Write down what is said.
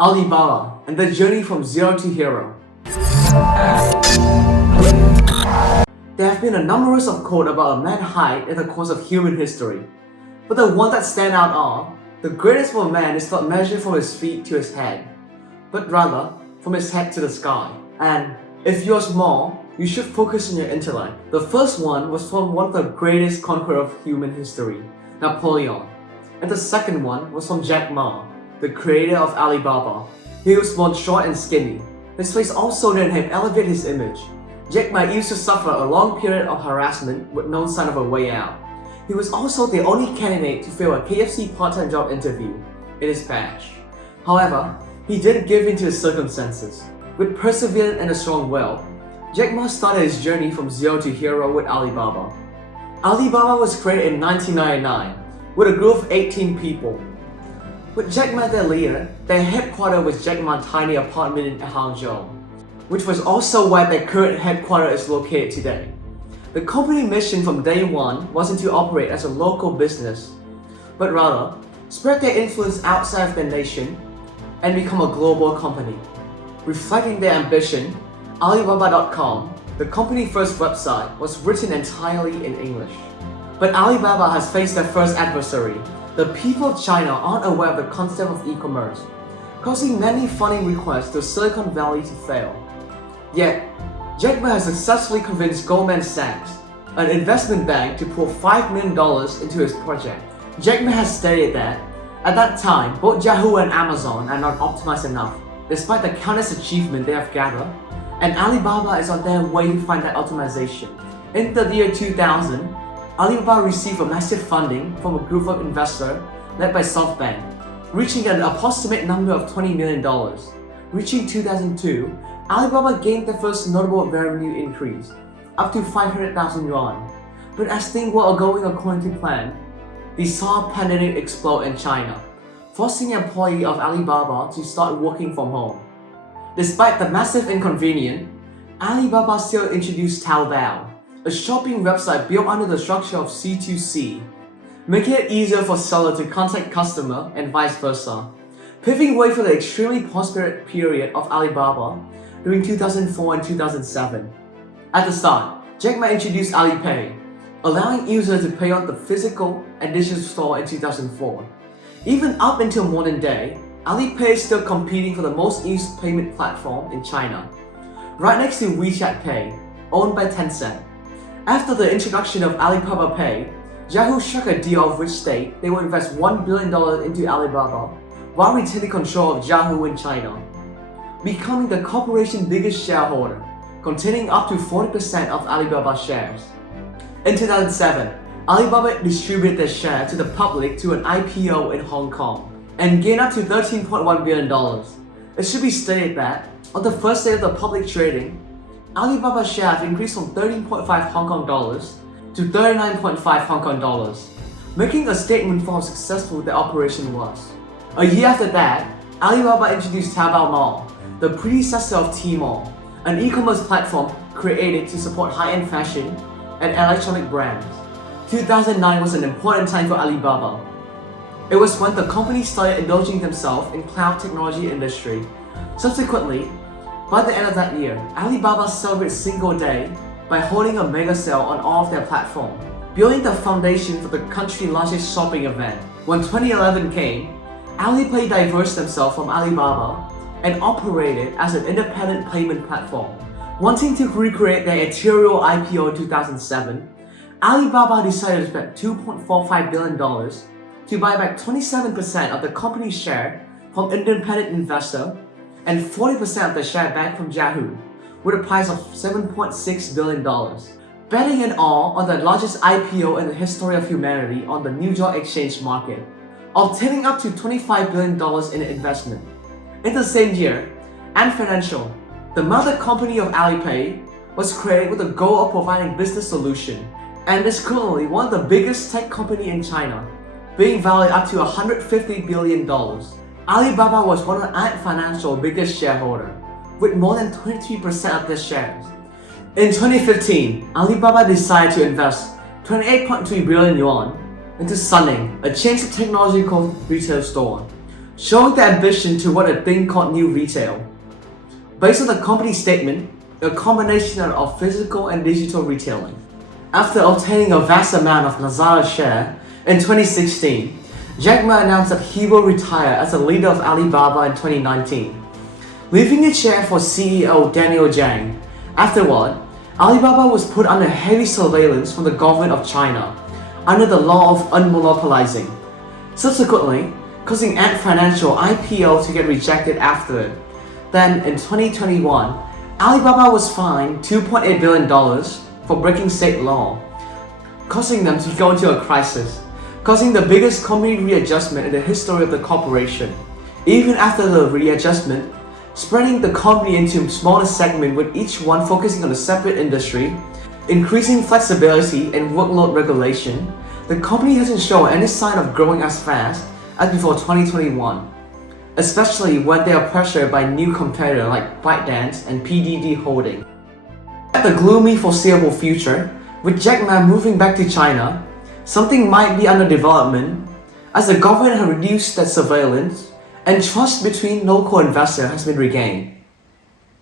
Alibaba, and the journey from zero to hero. There have been a numerous of quotes about a man's height in the course of human history, but the one that stand out are, the greatest of a man is not measured from his feet to his head, but rather from his head to the sky. And if you're small, you should focus on your intellect. The first one was from one of the greatest conquerors of human history, Napoleon. And the second one was from Jack Ma, the creator of Alibaba. He was born short and skinny. His face also let him elevate his image. Jack Ma used to suffer a long period of harassment with no sign of a way out. He was also the only candidate to fail a KFC part-time job interview in his batch. However, he didn't give in to his circumstances. With perseverance and a strong will, Jack Ma started his journey from zero to hero with Alibaba. Alibaba was created in 1999 with a group of 18 people. With Jack Ma their leader, their headquarters was Jack Ma's tiny apartment in Hangzhou, which was also where their current headquarters is located today. The company mission from day one wasn't to operate as a local business, but rather spread their influence outside of their nation and become a global company. Reflecting their ambition, Alibaba.com, the company's first website, was written entirely in English. But Alibaba has faced their first adversary. The people of China aren't aware of the concept of e-commerce, causing many funding requests to Silicon Valley to fail. Yet, Jack Ma has successfully convinced Goldman Sachs, an investment bank, to pour $5 million into his project. Jack Ma has stated that, at that time, both Yahoo and Amazon are not optimized enough, despite the countless achievements they have gathered, and Alibaba is on their way to find that optimization. In the year 2000, Alibaba received a massive funding from a group of investors led by SoftBank, reaching an approximate number of $20 million. Reaching 2002, Alibaba gained the first notable revenue increase, up to 500,000 yuan. But as things were going according to plan, they saw a pandemic explode in China, forcing employees of Alibaba to start working from home. Despite the massive inconvenience, Alibaba still introduced Taobao, a shopping website built under the structure of C2C, making it easier for sellers to contact customers and vice versa, paving way for the extremely prosperous period of Alibaba during 2004 and 2007. At the start, Jack Ma introduced Alipay, allowing users to pay on the physical and digital store in 2004. Even up until modern day, Alipay is still competing for the most used payment platform in China, right next to WeChat Pay, owned by Tencent. After the introduction of Alibaba Pay, Yahoo struck a deal of which state they would invest $1 billion into Alibaba while retaining control of Yahoo in China, becoming the corporation's biggest shareholder, containing up to 40% of Alibaba shares. In 2007, Alibaba distributed their share to the public to an IPO in Hong Kong and gained up to $13.1 billion. It should be stated that, on the first day of the public trading, Alibaba's share have increased from 13.5 Hong Kong dollars to 39.5 Hong Kong dollars, making a statement for how successful the operation was. A year after that, Alibaba introduced Taobao Mall, the predecessor of Tmall, an e-commerce platform created to support high-end fashion and electronic brands. 2009 was an important time for Alibaba. It was when the company started indulging themselves in cloud technology industry. Subsequently, by the end of that year, Alibaba celebrated Singles' Day by holding a mega sale on all of their platforms, building the foundation for the country's largest shopping event. When 2011 came, Alipay diverged themselves from Alibaba and operated as an independent payment platform. Wanting to recreate their ethereal IPO in 2007, Alibaba decided to spend $2.45 billion to buy back 27% of the company's share from independent investors and 40% of the share back from Yahoo, with a price of $7.6 billion, betting it all on the largest IPO in the history of humanity on the New York Exchange market, obtaining up to $25 billion in investment. In the same year, Ant Financial, the mother company of Alipay, was created with the goal of providing business solutions and is currently one of the biggest tech companies in China, being valued up to $150 billion. Alibaba was one of Ant Financial's biggest shareholders, with more than 23% of their shares. In 2015, Alibaba decided to invest 28.3 billion yuan into Sunning, a chain of technological retail store, showing the ambition toward a thing called new retail. Based on the company's statement, a combination of physical and digital retailing. After obtaining a vast amount of Lazada's share in 2016, Jack Ma announced that he will retire as a leader of Alibaba in 2019, leaving the chair for CEO Daniel Zhang. Afterward, Alibaba was put under heavy surveillance from the government of China under the law of unmonopolizing, subsequently causing Ant Financial IPO to get rejected after it. Then in 2021, Alibaba was fined $2.8 billion for breaking state law, causing them to go into a crisis, causing the biggest company readjustment in the history of the corporation. Even after the readjustment, spreading the company into smaller segments with each one focusing on a separate industry, increasing flexibility and workload regulation, the company hasn't shown any sign of growing as fast as before 2021, especially when they are pressured by new competitors like ByteDance and PDD Holding. At the gloomy foreseeable future, with Jack Ma moving back to China, something might be under development as the government has reduced that surveillance and trust between local investors has been regained.